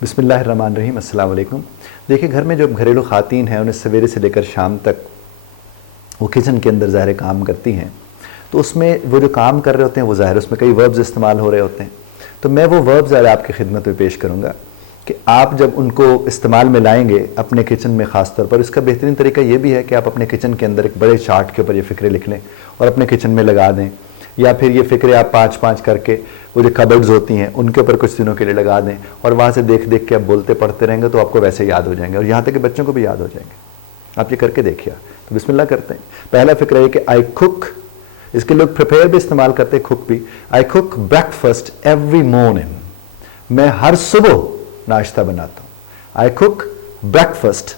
बिस्मिल्लाहिर्रहमानिर्रहीम, अस्सलाम वालेकुम। देखिए, घर में जो घरेलू ख़ातीन हैं उन्हें सवेरे से लेकर शाम तक वो किचन के अंदर ज़ाहिर काम करती हैं, तो उसमें वो जो काम कर रहे होते हैं वो ज़ाहिर उसमें कई वर्ब्स इस्तेमाल हो रहे होते हैं। तो मैं वो वर्ब्स ज़रा आपकी खिदमत में पेश करूँगा कि आप जब उनको इस्तेमाल में लाएंगे अपने किचन में ख़ास तौर पर, इसका बेहतरीन तरीका ये भी है कि आप अपने किचन के अंदर एक बड़े चार्ट के ऊपर ये फ़िक्रे लिख लें और अपने किचन में लगा दें, या फिर ये फ़िक्रे आप 5-5 करके वो जो कबर्ड्स होती हैं उनके ऊपर कुछ दिनों के लिए लगा दें और वहाँ से देख देख के आप बोलते पढ़ते रहेंगे तो आपको वैसे याद हो जाएंगे और यहाँ तक कि बच्चों को भी याद हो जाएंगे। आप ये करके देखिए। तो बिस्मिल्लाह करते हैं। पहला फ़िक्रा है कि आई कुक, इसके लोग प्रिपेयर भी इस्तेमाल करते हैं, कुक भी। I cook breakfast every morning, मैं हर सुबह नाश्ता बनाता हूँ। I cook breakfast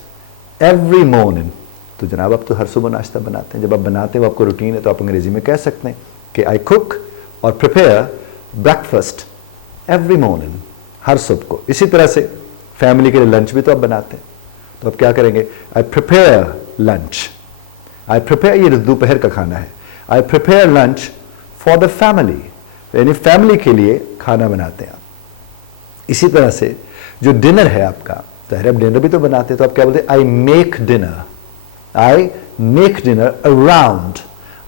every morning, तो जनाब आप तो हर सुबह नाश्ता बनाते हैं। जब आप बनाते हैं वो आपको रूटीन है, तो आप अंग्रेजी में कह सकते हैं कि आई कुक और प्रिपेयर ब्रेकफास्ट एवरी मॉर्निंग, हर सुबह को। इसी तरह से फैमिली के लिए लंच भी तो आप बनाते हैं, तो आप क्या करेंगे? I prepare lunch, I prepare, ये दोपहर का खाना है। I prepare lunch for the family, यानी फैमिली के लिए खाना बनाते हैं आप। इसी तरह से जो डिनर है आपका, ज़ाहिर आप डिनर भी तो बनाते हैं, तो आप क्या बोलते हैं? I make dinner, I make dinner around,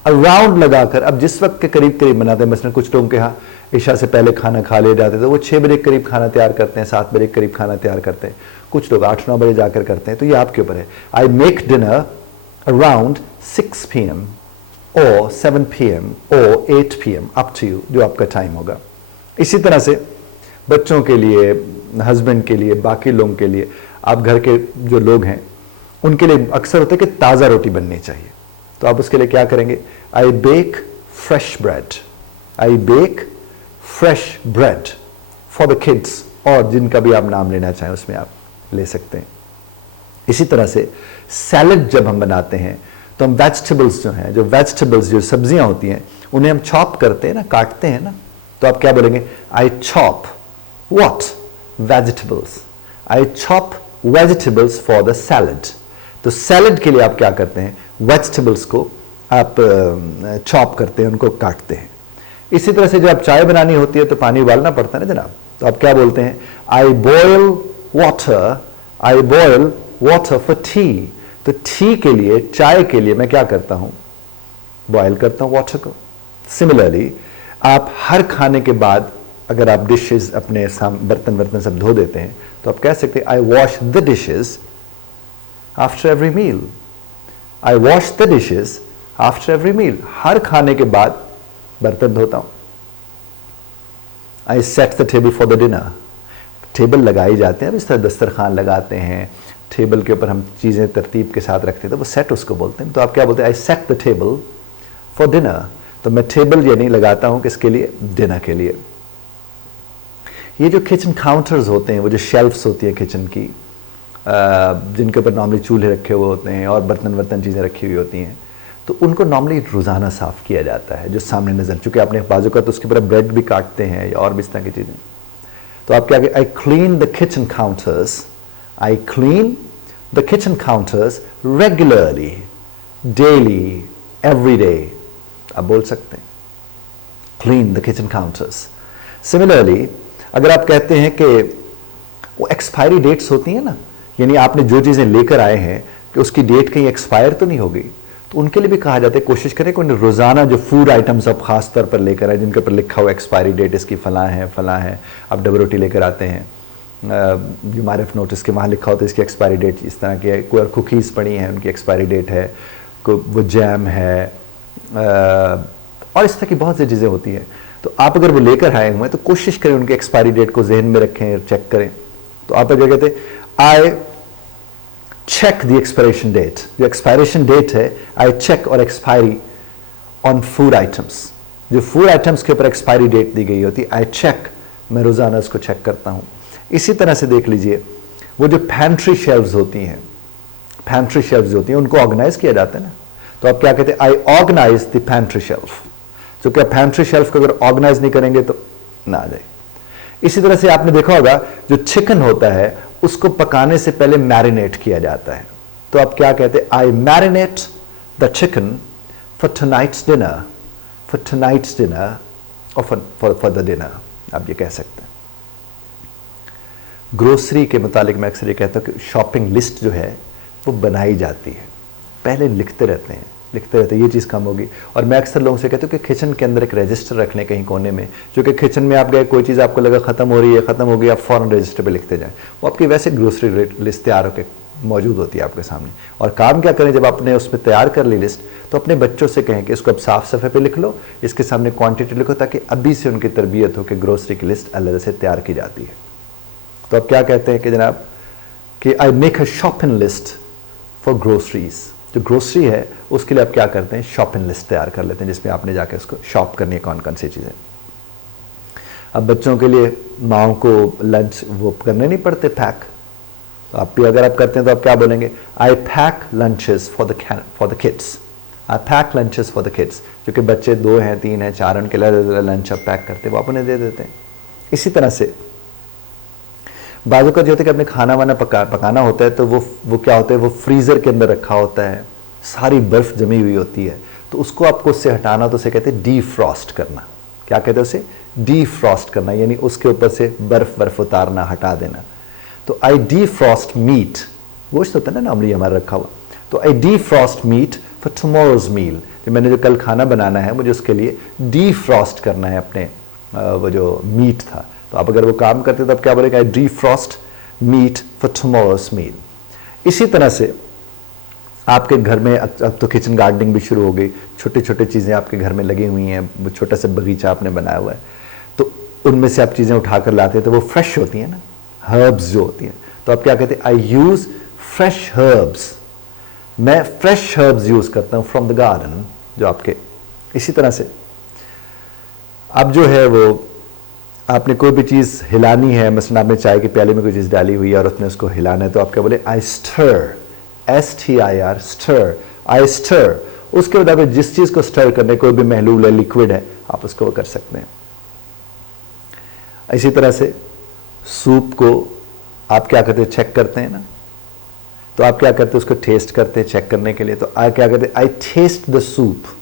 around लगाकर। अब जिस वक्त के करीब करीब बनाते हैं, मसलन कुछ लोगों के यहाँ इशा से पहले खाना खा ले जाते हैं तो वो 6 बजे के करीब खाना तैयार करते हैं, 7 बजे के करीब खाना तैयार करते हैं, कुछ लोग 8-9 बजे जाकर करते हैं, तो ये आपके ऊपर है। I make dinner around 6 PM और 7 PM और 8 PM, अप टू यू, जो आपका टाइम होगा। इसी तरह से बच्चों के लिए, हस्बैंड के लिए, बाकी लोगों के लिए, आप घर के जो लोग हैं उनके लिए अक्सर होता है कि ताज़ा रोटी बननी चाहिए, तो आप उसके लिए क्या करेंगे? I bake fresh bread, I bake fresh bread for the kids, और जिनका भी आप नाम लेना चाहें उसमें आप ले सकते हैं। इसी तरह से सैलड जब हम बनाते हैं तो हम वेजिटेबल्स जो हैं, जो वेजिटेबल्स, जो सब्जियां होती हैं, उन्हें हम चॉप करते हैं ना, काटते हैं ना, तो आप क्या बोलेंगे? I chop what? Vegetables, I chop vegetables for the salad. तो सैलड के लिए आप क्या करते हैं? वेजिटेबल्स को आप चॉप करते हैं, उनको काटते हैं। इसी तरह से जब आप चाय बनानी होती है तो पानी उबालना पड़ता है ना जनाब, तो आप क्या बोलते हैं? I boil water, I boil water for tea. तो टी के लिए, चाय के लिए मैं क्या करता हूं? बॉयल करता हूं वाटर को। सिमिलरली आप हर खाने के बाद अगर आप डिशेस अपने बर्तन सब धो देते हैं तो आप कह सकते हैं I wash the dishes after every meal, I wash the dishes after every meal, हर खाने के बाद बर्तन धोता हूं। I set the table for the dinner, table लगाई जाते हैं, इस तरह दस्तरखान लगाते हैं, टेबल के ऊपर हम चीज़ें तरतीब के साथ रखते हैं, तो वो सेट उसको बोलते हैं। तो आप क्या बोलते हैं? I set the table for dinner, तो मैं टेबल यानी लगाता हूं किसके लिए? डिनर के लिए। ये जो किचन काउंटर्स होते हैं, वो जो शेल्फ्स होती हैं किचन की, जिनके ऊपर नॉर्मली चूल्हे रखे हुए होते हैं और बर्तन चीज़ें रखी हुई होती हैं, तो उनको नॉर्मली रोज़ाना साफ़ किया जाता है, जो सामने नज़र, चूँकि आपने बाजू का तो उसके ऊपर ब्रेड भी काटते हैं या और भी इस तरह की चीज़ें, तो आप क्या? I clean the kitchen counters, I clean the kitchen counters regularly, daily, every day, आप बोल सकते हैं clean the kitchen counters. Similarly अगर आप कहते हैं कि वो एक्सपायरी डेट्स होती हैं ना, यानी आपने जो चीज़ें लेकर आए हैं कि उसकी डेट कहीं एक्सपायर तो नहीं हो गई, तो उनके लिए भी कहा जाता है कोशिश करें कि रोज़ाना जो फूड आइटम्स आप खास तौर पर लेकर आए जिनके ऊपर लिखा हुआ एक्सपायरी डेट इसकी फ़लाँ है, आप डबल रोटी लेकर आते हैं, जो मारिफ नोटिस के वहाँ लिखा होता है इसकी एक्सपायरी डेट इस तरह की है, कोई और कुकीज़ पड़ी हैं उनकी एक्सपायरी डेट है, कोई वो जैम है, और इस तरह की बहुत सी चीज़ें होती हैं। तो आप अगर वो लेकर आए हुए हैं तो कोशिश करें उनकी एक्सपायरी डेट को जहन में रखें, चेक करें। तो आप क्या कहते हैं? I check the expiration date, जो एक्सपायरेशन डेट है आई चेक और एक्सपायरी ऑन फूड आइटम्स, जो फूड आइटम्स के ऊपर एक्सपायरी डेट दी गई होती है, आई चेक, मैं रोज़ाना उसको चेक करता हूँ। इसी तरह से देख लीजिए वो जो पैंट्री शेल्व्स होती हैं, पैंट्री शेल्व्स होती हैं, उनको ऑर्गेनाइज किया जाता है ना, तो आप क्या कहते हैं? I organise the pantry shelf. तो क्या पैंट्री शेल्फ को अगर ऑर्गेनाइज नहीं करेंगे तो ना आ जाए। इसी तरह से आपने देखा होगा जो चिकन होता है उसको पकाने से पहले मैरिनेट किया जाता है, तो आप क्या कहते हैं? I marinate the chicken for tonight's dinner, for tonight's dinner और फॉर द डिनर, आप ये कह सकते हैं। ग्रोसरी के मुतालिक मैं अक्सर ये कहता हूँ कि शॉपिंग लिस्ट जो है वो बनाई जाती है, पहले लिखते रहते हैं ये चीज़ कम होगी। और मैं अक्सर लोगों से कहता हूँ कि किचन के अंदर एक रजिस्टर रख लें कहीं कोने में, जो कि किचन में आप गए, कोई चीज़ आपको लगा ख़त्म हो रही है, ख़त्म हो गई, आप फ़ौरन रजिस्टर पे लिखते जाएं, वो आपकी वैसे ग्रोसरी लिस्ट तैयार होकर मौजूद होती है आपके सामने। और काम क्या करें, जब आपने उसमें तैयार कर ली लिस्ट तो अपने बच्चों से कहें कि इसको अब साफ सफ़े पे लिख लो, इसके सामने क्वांटिटी लिखो, ताकि अभी से उनकी तरबियत हो कि ग्रोसरी की लिस्ट अलग से तैयार की जाती है। तो अब क्या कहते हैं कि जनाब कि I make a shopping list for groceries. जो ग्रोसरी है उसके लिए आप क्या करते हैं, शॉपिंग लिस्ट तैयार कर लेते हैं, जिसमें आपने जाकर उसको शॉप करनी है कौन कौन सी चीज़ें। अब बच्चों के लिए माओ को लंच वो करने नहीं पड़ते पैक, तो आप भी अगर आप करते हैं तो आप क्या बोलेंगे, I pack lunches for the kids, I pack lunches for the kids. क्योंकि बच्चे 2 हैं 3 हैं 4 उनके लिए लंच आप पैक करते हैं, वो आप उन्हें दे देते हैं। इसी तरह से बाजू का जो होता है कि अपने खाना वाना पकाना होता है, तो वो क्या होता है, वो फ्रीज़र के अंदर रखा होता है, सारी बर्फ़ जमी हुई होती है, तो उसको आपको उससे हटाना, तो उसे कहते हैं डीफ्रॉस्ट करना। क्या कहते हैं उसे, डीफ्रॉस्ट करना, यानी उसके ऊपर से बर्फ़ उतारना, हटा देना। तो आई डीफ्रॉस्ट मीट, गोश्त होता है ना नॉर्मली हमारा रखा हुआ, तो आई डीफ्रॉस्ट मीट फॉर टुमारोज मील, जो मैंने जो कल खाना बनाना है मुझे उसके लिए डीफ्रॉस्ट करना है अपने वो जो मीट था। तो आप अगर वो काम करते तो आप क्या बोलेंगे, आई डीफ्रॉस्ट मीट फॉर टुमारोज मील। इसी तरह से आपके घर में अब तो किचन गार्डनिंग भी शुरू हो गई, छोटी छोटी चीज़ें आपके घर में लगी हुई हैं, वो छोटा सा बगीचा आपने बनाया हुआ है, तो उनमें से आप चीज़ें उठा कर लाते हैं तो वो फ्रेश होती हैं ना, हर्ब्स जो होती हैं, तो आप क्या कहते हैं, आई यूज़ फ्रेश हर्ब्स, मैं फ्रेश हर्ब्स यूज़ करता हूँ फ्रॉम द गार्डन जो आपके। इसी तरह से अब जो है वो आपने कोई भी चीज़ हिलानी है, मसलन आपने चाय के प्याले में कोई चीज़ डाली हुई है और उसने उसको हिलाना है, तो आप क्या बोले, आई स्टर, STIR, स्टर, आई स्टर। उसके बाद आप जिस चीज़ को स्टर करने, कोई भी महलूल है, लिक्विड है, आप उसको कर सकते हैं। इसी तरह से सूप को आप क्या करते हैं, चेक करते हैं ना, तो आप क्या करते हैं, उसको टेस्ट करते हैं चेक करने के लिए, तो आप क्या करते हैं, I taste the soup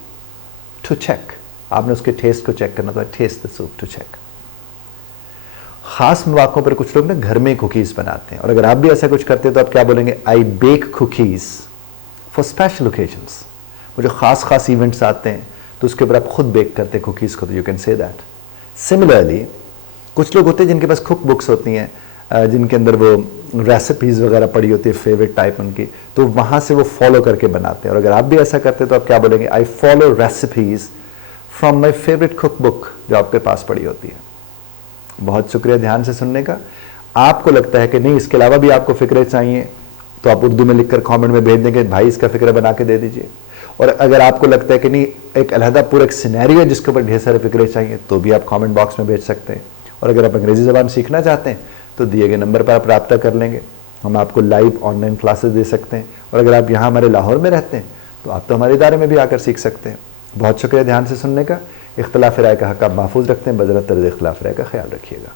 to check, आपने उसके टेस्ट को चेक करना, तो I taste the soup to check. खास मौकों पर कुछ लोग ना घर में कुकीज़ बनाते हैं, और अगर आप भी ऐसा कुछ करते हैं तो आप क्या बोलेंगे, I bake cookies for special occasions. वो जो खास इवेंट्स आते हैं तो उसके ऊपर आप खुद बेक करते हैं कुकीज़ को, तो you can say that. Similarly कुछ लोग होते हैं जिनके पास कुक बुक्स होती हैं, जिनके अंदर वो रेसिपीज़ वगैरह पड़ी होती है, फेवरेट टाइप उनकी, तो वहाँ से वो फॉलो करके बनाते हैं। और अगर आप भी ऐसा करते हैं तो आप क्या बोलेंगे, I follow recipes from my favourite cook book जो आपके पास पड़ी होती है। बहुत शुक्रिया ध्यान से सुनने का। आपको लगता है कि नहीं इसके अलावा भी आपको फ़िक्रे चाहिए, तो आप उर्दू में लिखकर कमेंट में भेज देंगे, भाई इसका फ़िक्रा बना के दे दीजिए। और अगर आपको लगता है कि नहीं एक अलहदा पूरा एक सिनेरियो है जिसके ऊपर ढेर सारे फ़िक्रे चाहिए, तो भी आप कमेंट बॉक्स में भेज सकते हैं। और अगर आप अंग्रेज़ी ज़बान सीखना चाहते हैं तो दिए गए नंबर पर आप रब्ता कर लेंगे, हम आपको लाइव ऑनलाइन क्लासेस दे सकते हैं। और अगर आप यहाँ हमारे लाहौर में रहते हैं तो आप तो हमारे इदारे में भी आकर सीख सकते हैं। बहुत शुक्रिया ध्यान से सुनने का। इख्तिलाफ राय का हक़ आप महफूज रखते हैं, बज़रत तर्ज़ इख्तिलाफ राय का ख्याल रखिएगा।